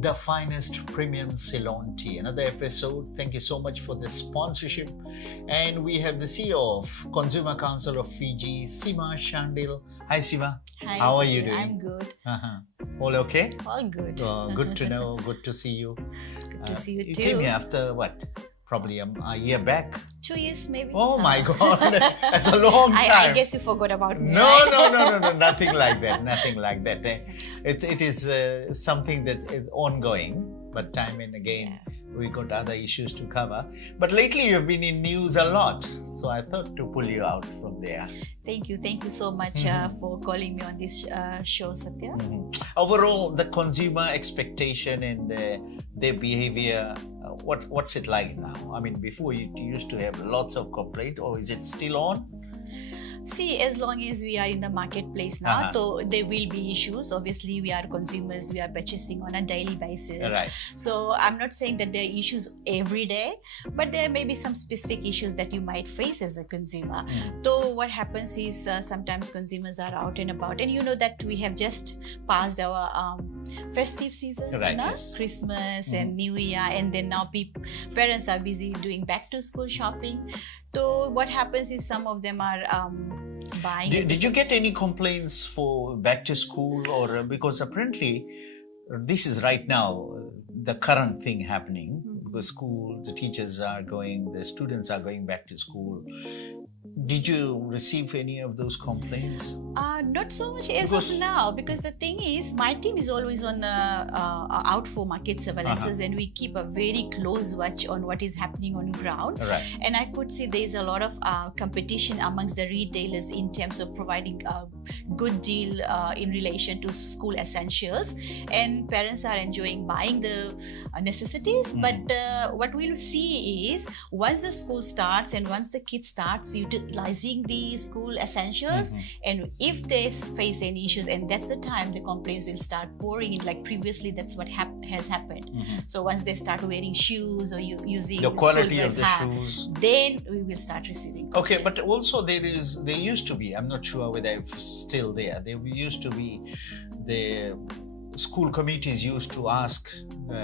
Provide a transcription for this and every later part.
the finest premium Ceylon tea. Another episode. Thank you so much for the sponsorship. And we have the CEO of Consumer Council of Fiji, SEEMA Shandil. Hi, SEEMA. Hi, How are you doing? I'm good. All okay? All good. Good to know. Good to see you. Good to see you too. You came here after what? Probably a year back. 2 years maybe. Oh my God, that's a long time. I guess you forgot about me. No, right? no, nothing like that. Nothing like that. It is something that is ongoing, but time and again we got other issues to cover. But lately you've been in news a lot, so I thought to pull you out from there. Thank you so much for calling me on this show, Satya. Overall, the consumer expectation and their behavior. What's it like now? I mean, before you used to have lots of complaints, or is it still on? See, as long as we are in the marketplace now, so there will be issues. Obviously, we are consumers, we are purchasing on a daily basis. Right. So I'm not saying that there are issues every day, but there may be some specific issues that you might face as a consumer. So what happens is sometimes consumers are out and about, and you know that we have just passed our festive season, right, yes. Christmas and New Year, and then now parents are busy doing back to school shopping. So what happens is some of them are buying. Did you get any complaints for back to school, or because apparently this is right now the current thing happening because the teachers are going, the students are going back to school. Did you receive any of those complaints? Not so much as of now, because the thing is, my team is always on out for market surveillances, and we keep a very close watch on what is happening on ground. Right. And I could see there is a lot of competition amongst the retailers in terms of providing a good deal in relation to school essentials, and parents are enjoying buying the necessities. But what we'll see is once the school starts and once the kids starts utilizing the school essentials, and if they face any issues, and that's the time the complaints will start pouring in. Like previously, that's what has happened. So once they start wearing shoes or using the quality of the shoes, then we will start receiving complaints. Okay, but also there used to be, I'm not sure whether it's still there, used to be the school committees used to ask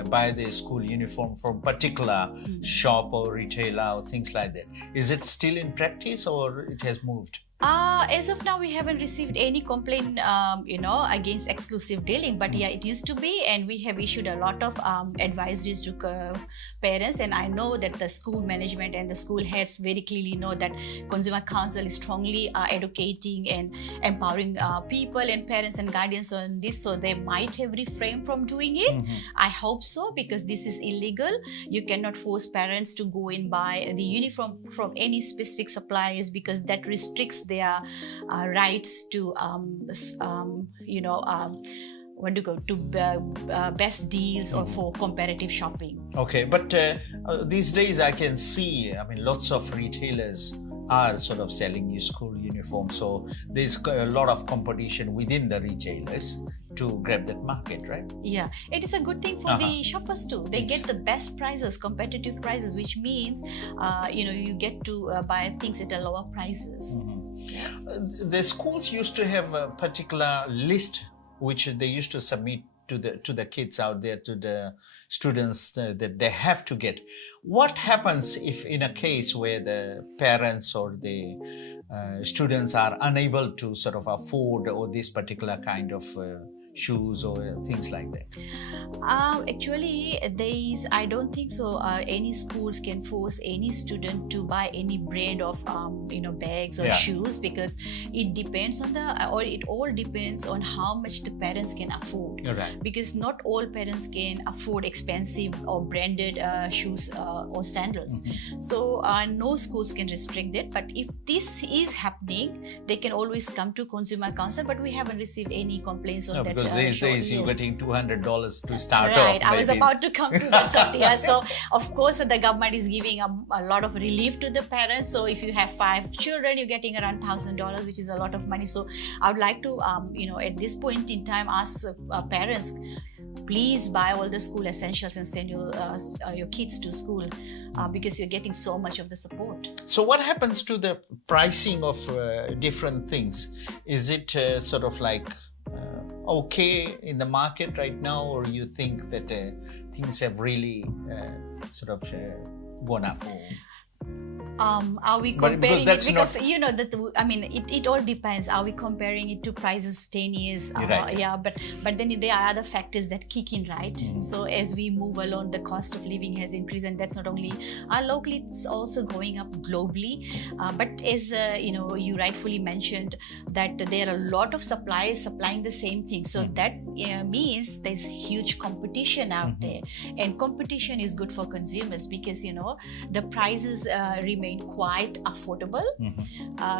buy the school uniform from particular shop or retailer or things like that. Is it still in practice or it has moved? As of now, we haven't received any complaint, against exclusive dealing. But yeah, it used to be, and we have issued a lot of advisories to parents. And I know that the school management and the school heads very clearly know that Consumer Council is strongly educating and empowering people and parents and guardians on this. So they might have refrained from doing it. I hope so, because this is illegal. You cannot force parents to go and buy the uniform from any specific suppliers, because that restricts their rights to best deals or for comparative shopping. Okay, but these days I can see, lots of retailers are sort of selling you school uniforms, so there's a lot of competition within the retailers to grab that market, right? Yeah, it is a good thing for the shoppers too. They get the best prices, competitive prices, which means you get to buy things at a lower prices. The schools used to have a particular list which they used to submit to the kids out there, to the students that they have to get. What happens if in a case where the parents or the students are unable to sort of afford or this particular kind of shoes or things like that? Actually, I don't think so. Any schools can force any student to buy any brand of bags or shoes, because it depends on it all depends on how much the parents can afford. Right. Because not all parents can afford expensive or branded shoes or sandals. So no schools can restrict it. But if this is happening, they can always come to Consumer Council. But we haven't received any complaints on that. Because these days you're getting $200 to start off. Right, I was about to come to that, Satya. So, of course, the government is giving a lot of relief to the parents. So, if you have 5 children, you're getting around $1,000, which is a lot of money. So, I would like to, at this point in time, ask parents, please buy all the school essentials and send your kids to school, because you're getting so much of the support. So what happens to the pricing of different things? Is it sort of like okay in the market right now, or you think that things have really sort of gone up? Are we But because comparing it that's because not- you know that I mean it all depends. Are we comparing it to prices 10 years? Right. Yeah, but then there are other factors that kick in, right? So as we move along, the cost of living has increased, and that's not only locally, it's also going up globally. But as you know, you rightfully mentioned that there are a lot of suppliers supplying the same thing. So that means there's huge competition out there, and competition is good for consumers because you know the prices remain quite affordable.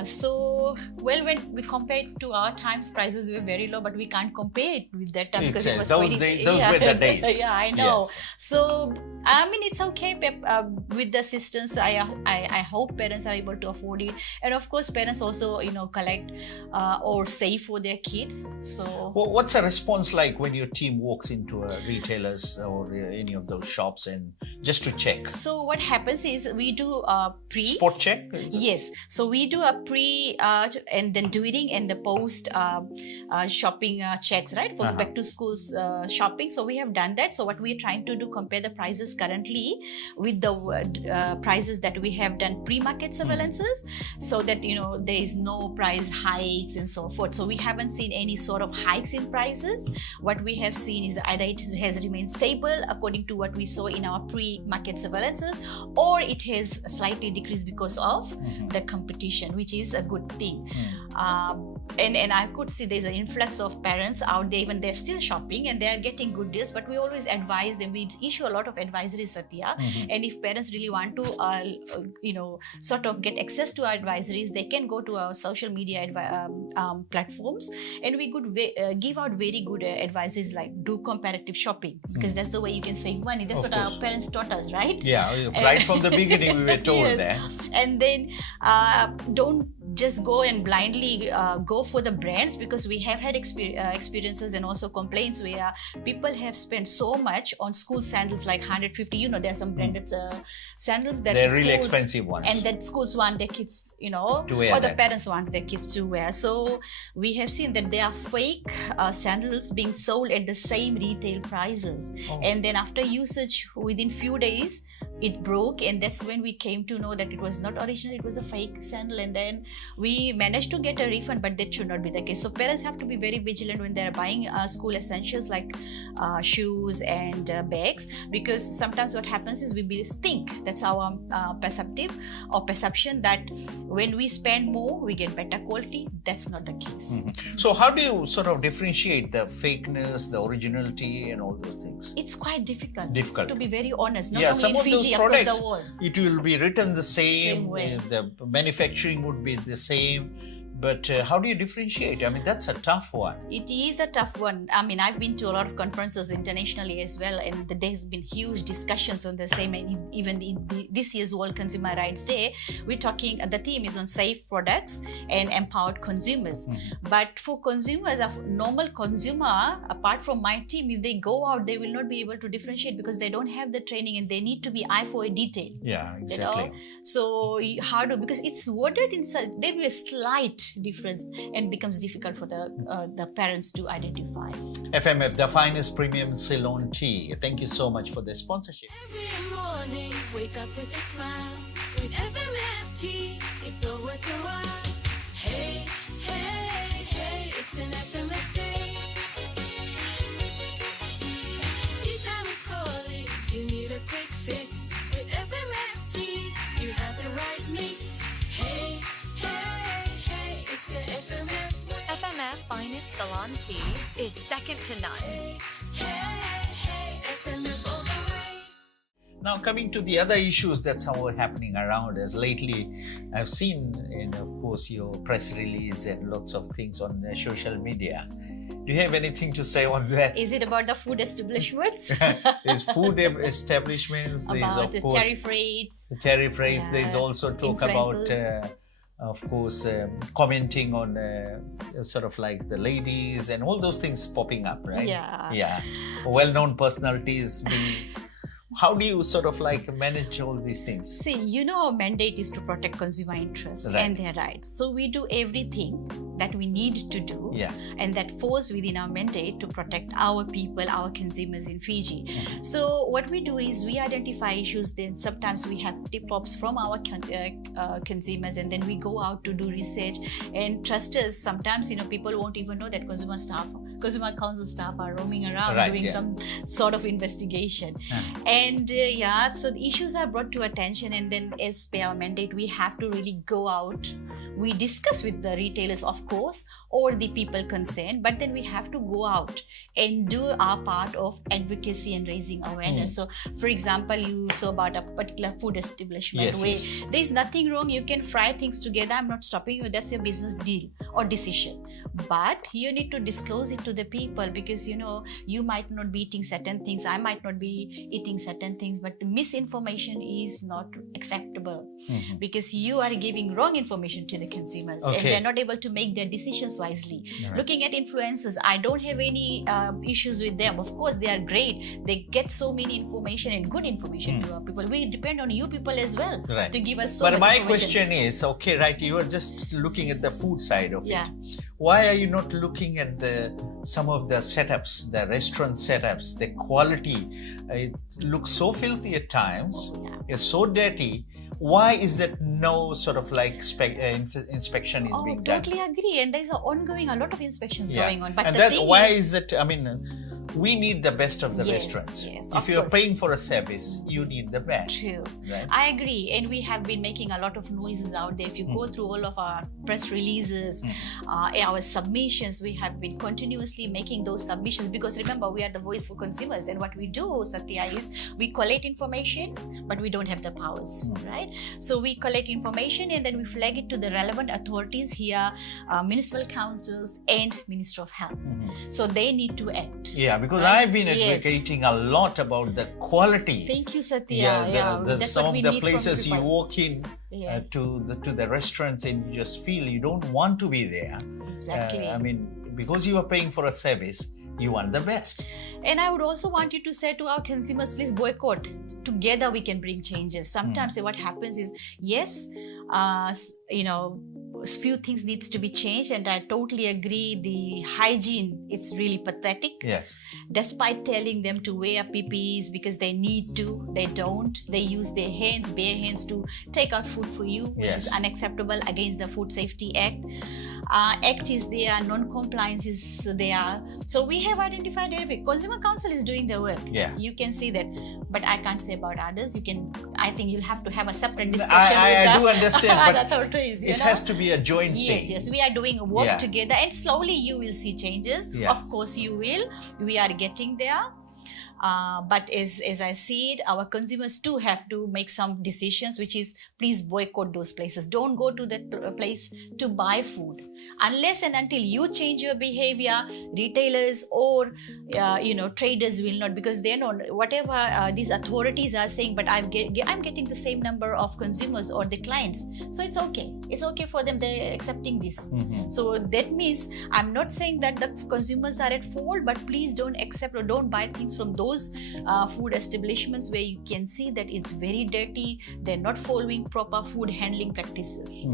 So well, when we compare it to our times, prices were very low, but we can't compare it with that time because it was those were the days. yeah, I know. Yes. So I mean, it's okay with the assistance. I hope parents are able to afford it, and of course, parents also you know collect or save for their kids. So Well, what's a response like when your team walks into a retailer's or any of those shops and just to check? so what happens is we do pre. Spot check? Is it? Yes, so we do a pre and then during and the post shopping checks, right, for the back to schools shopping. So we have done that. So what we are trying to do, compare the prices currently with the prices that we have done pre-market surveillances, so that you know there is no price hikes and so forth. So we haven't seen any sort of hikes in prices. What we have seen is either it has remained stable according to what we saw in our pre-market surveillances, or it has slightly decreased because of the competition, which is a good thing. And I could see there's an influx of parents out there, even they're still shopping and they're getting good deals, but we always advise them. We issue a lot of advisories, Satya, and if parents really want to you know sort of get access to our advisories, they can go to our social media platforms, and we could give out very good advices like do comparative shopping, because that's the way you can save money. That's Of what course. our parents taught us, right? Yeah, right from the beginning we were told Yes. that. And then don't just go and blindly go for the brands, because we have had experiences and also complaints where people have spent so much on school sandals, like 150. You know, there are some branded sandals that They're really schools- expensive ones. and that schools want their kids, you know, To wear or the them. parents want their kids to wear. So we have seen that there are fake sandals being sold at the same retail prices, and then after usage within few days it broke, and that's when we came to know that it was not original, it was a fake sandal, and then we managed to get a refund. But that should not be the case. So parents have to be very vigilant when they're buying school essentials like shoes and bags, because sometimes what happens is we think, that's our perception, that when we spend more we get better quality. That's not the case. So how do you sort of differentiate the fakeness, the originality and all those things? It's quite difficult. Difficult. To be very honest. Not Yeah, only some in of those Fiji, across products, the world. it will be written the Same same, way. the manufacturing would be the same, but how do you differentiate? I mean, that's a tough one. It is a tough one. I mean, I've been to a lot of conferences internationally as well, and there has been huge discussions on the same. And even in this year's World Consumer Rights Day, we're talking, the theme is on safe products and empowered consumers. But for consumers, a normal consumer, apart from my team, if they go out, they will not be able to differentiate because they don't have the training, and they need to be eye for a detail. Yeah, You exactly. know, so how do, because it's worded in such, there will be a slight difference and becomes difficult for the parents to identify. FMF, the finest premium Ceylon tea. Thank you so much for the sponsorship. Every morning, wake up with a smile. With FMFT, it's all worth your while. Hey, hey, hey, it's an FMF day. Tea time is calling, you need a quick fix. With FMFT, you have the right mix. Hey, hey, hey, it's the FMF way. FMF Finest Ceylon Tea is second to none. Hey, hey, FMF all the way. Now, coming to the other issues that's how happening around us lately, I've seen, and of course, your press release and lots of things on social media. Do you have anything to say on that? Is it about the food establishments? There's food establishments. There's About of the course tariff rates? the tariff rates. Yeah, There's also talk about, influencers. of course, commenting on sort of like the ladies and all those things popping up, right? Yeah. Yeah. Well-known personalities being. How do you sort of like manage all these things? See, you know, our mandate is to protect consumer interests Right. and their rights. So we do everything that we need to do, Yeah. and that falls within our mandate to protect our people, our consumers in Fiji. So what we do is we identify issues, then sometimes we have tip-offs from our consumers, and then we go out to do research. And trust us, sometimes people won't even know that Consumer Council staff are roaming around Right, doing yeah. some sort of investigation. And so the issues are brought to attention, and then as per our mandate, we have to really go out. We discuss with the retailers, of course, or the people concerned, but then we have to go out and do our part of advocacy and raising awareness. So, for example, you saw about a particular food establishment Yes, where yes. there's nothing wrong. You can fry things together. I'm not stopping you. That's your business deal or decision. But you need to disclose it to the people, because you might not be eating certain things. I might not be eating certain things, but the misinformation is not acceptable, because you are giving wrong information to the consumers, and Okay. they're not able to make their decisions wisely. Right. Looking at influencers, I don't have any issues with them. Of course, they are great. They get so many information and good information to our people. We depend on you people as well Right. to give us so But much my information. question is, okay, right, you are just looking at the food side of Yeah. it. Why are you not looking at some of the setups, the restaurant setups, the quality? It looks so filthy at times. Yeah. It's so dirty. Why is that no sort of like inspection is Oh, being done? totally agree. And there's a lot of inspections Yeah. going on. But And the that thing why is, is it? I mean, we need the best of the Yes, restaurants. yes, If of you're course. paying for a service, you need the best. true. Right? I agree, and we have been making a lot of noises out there. If you go through all of our press releases, our submissions, we have been continuously making those submissions, because remember, we are the voice for consumers, and what we do, Satya, is we collect information, but we don't have the powers, right? So we collect information and then we flag it to the relevant authorities here, municipal councils and Minister of Health. So they need to act. Yeah, because Right? I've been Yes. advocating a lot about the quality. Thank you, Satya. The That's some what of we the need from places you people. walk in Yeah. to the restaurants and you just feel you don't want to be there. Exactly. I mean, because you are paying for a service, you want the best. And I would also want you to say to our consumers, please boycott. Together we can bring changes. Sometimes what happens is, yes, few things needs to be changed, and I totally agree. The hygiene is really pathetic. Yes. Despite telling them to wear PPEs because they need to, they don't. They use their hands, bare hands, to take out food for you, which is Yes. unacceptable against the Food Safety Act. Act is there, non-compliance is there. So we have identified everything. Consumer Council is doing the work. Yeah. You can see that, but I can't say about others. I think you'll have to have a separate I discussion do with understand, the but authorities. it has to be a joint Yes, thing. yes, we are doing work Yeah. together, and slowly you will see changes. Yeah. Of course, you will. We are getting there. But as I see it, our consumers too have to make some decisions, which is please boycott those places. Don't go to that place to buy food. Unless and until you change your behavior, retailers or traders will not, because they know whatever these authorities are saying, but I'm getting the same number of consumers or the clients. So it's okay. It's okay for them. They're accepting this. So that means I'm not saying that the consumers are at fault, but please don't accept or don't buy things from those food establishments where you can see that it's very dirty. They're not following proper food handling practices.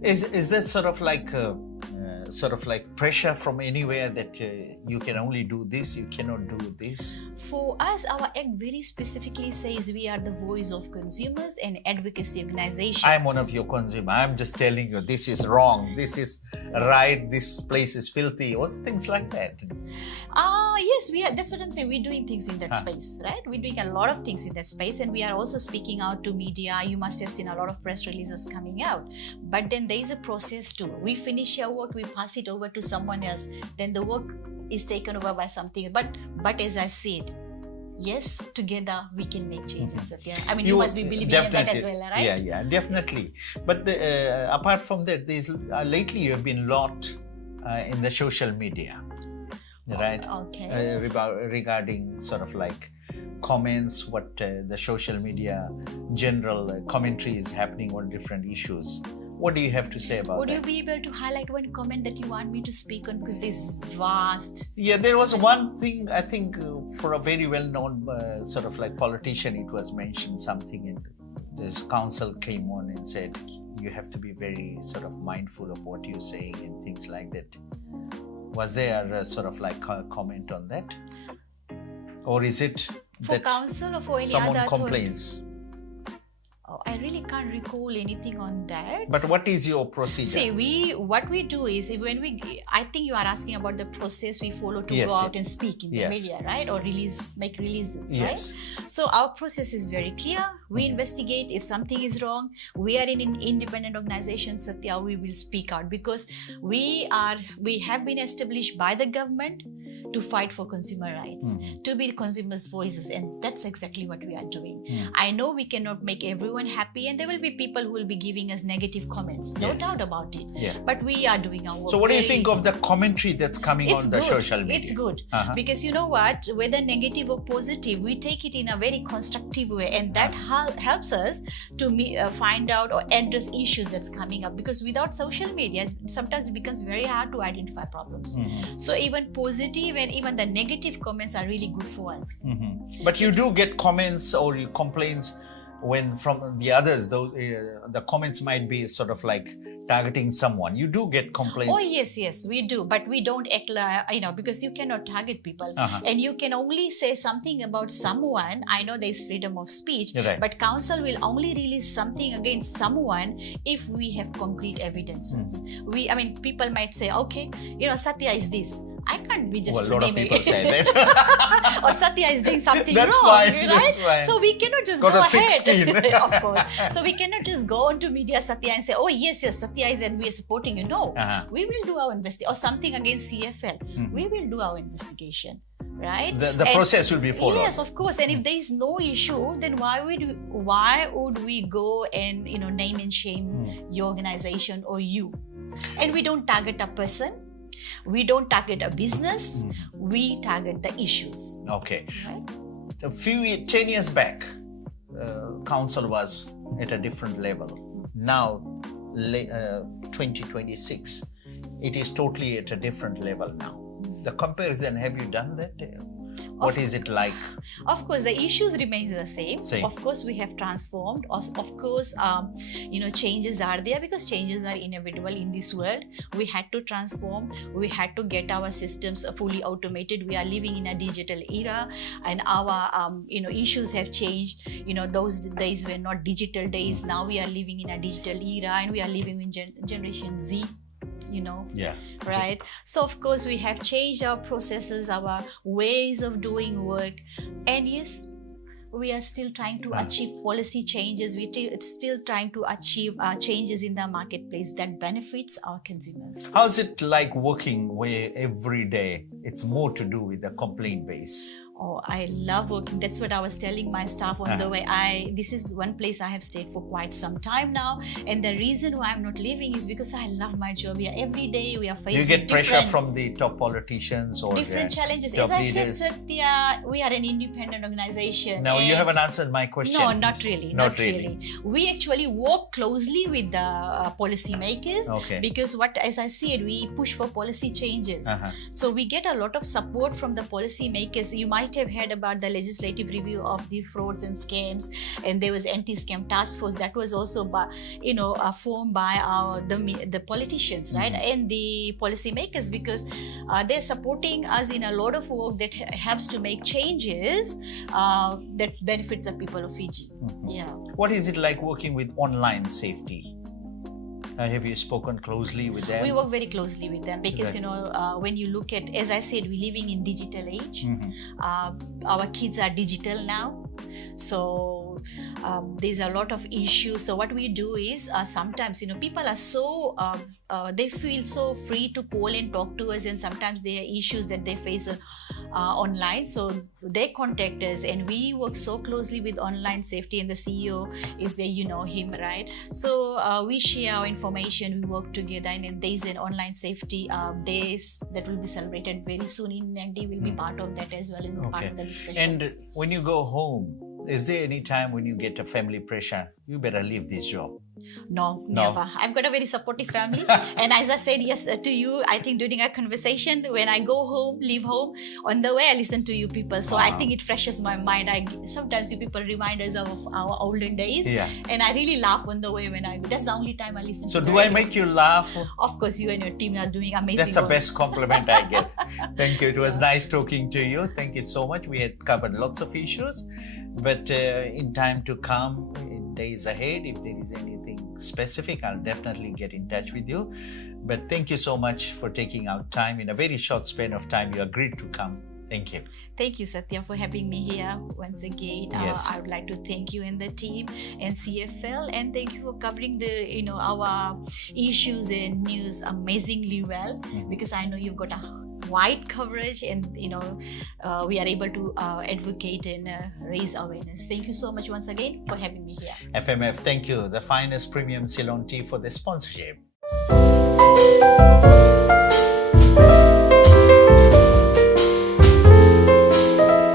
Is that sort of like pressure from anywhere that you can only do this, you cannot do this? For us, our act very specifically says we are the voice of consumers and advocacy organization. I'm one of your consumer. I'm just telling you this is wrong, this is right, this place is filthy, or things like that. Yes, we are. That's what I'm saying. We're doing things in that space, right? We're doing a lot of things in that space, and we are also speaking out to media. You must have seen a lot of press releases coming out. But then there is a process too. We finish our work, we pass it over to someone else. Then the work is taken over by something. But as I said, yes, together we can make changes. Satya. I mean, you must be believing in that as well, right? Yeah, definitely. But apart from that, there's lately you have been a lot in the social media, right? Okay. Regarding sort of like comments, what the social media general commentary is happening on different issues. What do you have to say about Would that? you be able to highlight one comment that you want me to speak on? Because this vast. Yeah, there was one thing, I think, for a very well-known sort of like politician, it was mentioned something, and this council came on and said, you have to be very sort of mindful of what you're saying and things like that. Was there a sort of like a comment on that? Or is it For that council or for any someone other authority? complains? Oh, I really can't recall anything on that. But what is your procedure? See, what we do is I think you are asking about the process we follow to Yes, go out yes. and speak in the Yes. media, right? Or make releases, Yes. right? So our process is very clear. We investigate if something is wrong. We are in an independent organization, Satya. We will speak out because we have been established by the government to fight for consumer rights, to be consumers' voices, and that's exactly what we are doing. I know we cannot make everyone happy, and there will be people who will be giving us negative comments, no Yes. doubt about it. Yeah. But we are doing our work. So what do you very- think of the commentary that's coming It's on the good. social media? It's good Uh-huh. because you know what, whether negative or positive, we take it in a very constructive way, and that helps us to find out or address issues that's coming up. Because without social media, sometimes it becomes very hard to identify problems. So even positive and even the negative comments are really good for us. But you do get comments or complaints when from the others, those the comments might be sort of like targeting someone. You do get complaints. Oh yes, we do, but we don't act like, because you cannot target people, and you can only say something about someone. I know there is freedom of speech, Right. but council will only release something against someone if we have concrete evidences. People might say, okay, Satya is this. I can't be just Well, a lot of naming people it. say that. Or Satya is doing something That's wrong, fine, right? that's fine. So we cannot just Got go a thick ahead. skin. Of course. So we cannot just go onto media Satya and say, oh yes, Satya is and we are supporting you. No, we will do our investigation. Or something against CFL. We will do our investigation. Right? The process will be followed. Yes, of course. And if there is no issue, then why would we go and name and shame your organization or you? And we don't target a person. We don't target a business. We target the issues. Okay. Right? 10 years back, council was at a different level. Now, 2026, it is totally at a different level now. The comparison, have you done that? What is it like? Of course, the issues remain the same. Same. Of course, we have transformed. Of course, changes are there because changes are inevitable in this world. We had to transform. We had to get our systems fully automated. We are living in a digital era, and our issues have changed. Those days were not digital days. Now we are living in a digital era, and we are living in Generation Z. Right? So of course we have changed our processes, our ways of doing work, and yes, we are still trying to achieve policy changes. We're still trying to achieve changes in the marketplace that benefits our consumers. How's it like working where every day it's more to do with the complaint base? Oh, I love working. That's what I was telling my staff on the way. This is one place I have stayed for quite some time now. And the reason why I'm not leaving is because I love my job. Every day we are faced Do you with get pressure different- from the top politicians or different the challenges. top As I leaders? said, Satya, we are an independent organization. No, you and- haven't answered my question. No, not really. Not really. We actually work closely with the policymakers Okay. because as I said, we push for policy changes. So we get a lot of support from the policymakers. You might have heard about the legislative review of the frauds and scams, and there was anti-scam task force that was also formed by the politicians, right, and the policymakers, because they're supporting us in a lot of work that helps to make changes that benefits the people of Fiji. Yeah. What is it like working with online safety? Have you spoken closely with them? We work very closely with them because Right. when you look at, as I said, we're living in digital age. Our kids are digital now, so there's a lot of issues. So what we do is sometimes people are so they feel so free to call and talk to us, and sometimes there are issues that they face online, so they contact us, and we work so closely with online safety, and the CEO is there, him, right? So we share our information, we work together, and there's an online safety days that will be celebrated very soon in Nandi. Will be part of that as well, and part of the discussions. And when you go home, Is there any time when you get a family pressure, you better leave this job? No, No. never. I've got a very supportive family. And as I said to you, I think during our conversation, when I go home, leave home, on the way, I listen to you people. So I Wow. think it freshes my mind. Sometimes you people remind us of our olden days. Yeah. And I really laugh on the way when I go. That's the only time I listen So to the do I radio. make you laugh? Of course, you and your team are doing amazing That's the work. best compliment I get. Thank you. It was nice talking to you. Thank you so much. We had covered lots of issues, but in time to come, in days ahead, if there is anything specific, I'll definitely get in touch with you. But thank you so much for taking out time. In a very short span of time, you agreed to come. Thank you. Thank you, Satya, for having me here once again. Yes. I would like to thank you and the team and CFL, and thank you for covering our issues and news amazingly well. Because I know you've got a wide coverage, and we are able to advocate and raise awareness. Thank you so much once again for having me here. FMF, thank you. The finest premium Ceylon tea for the sponsorship.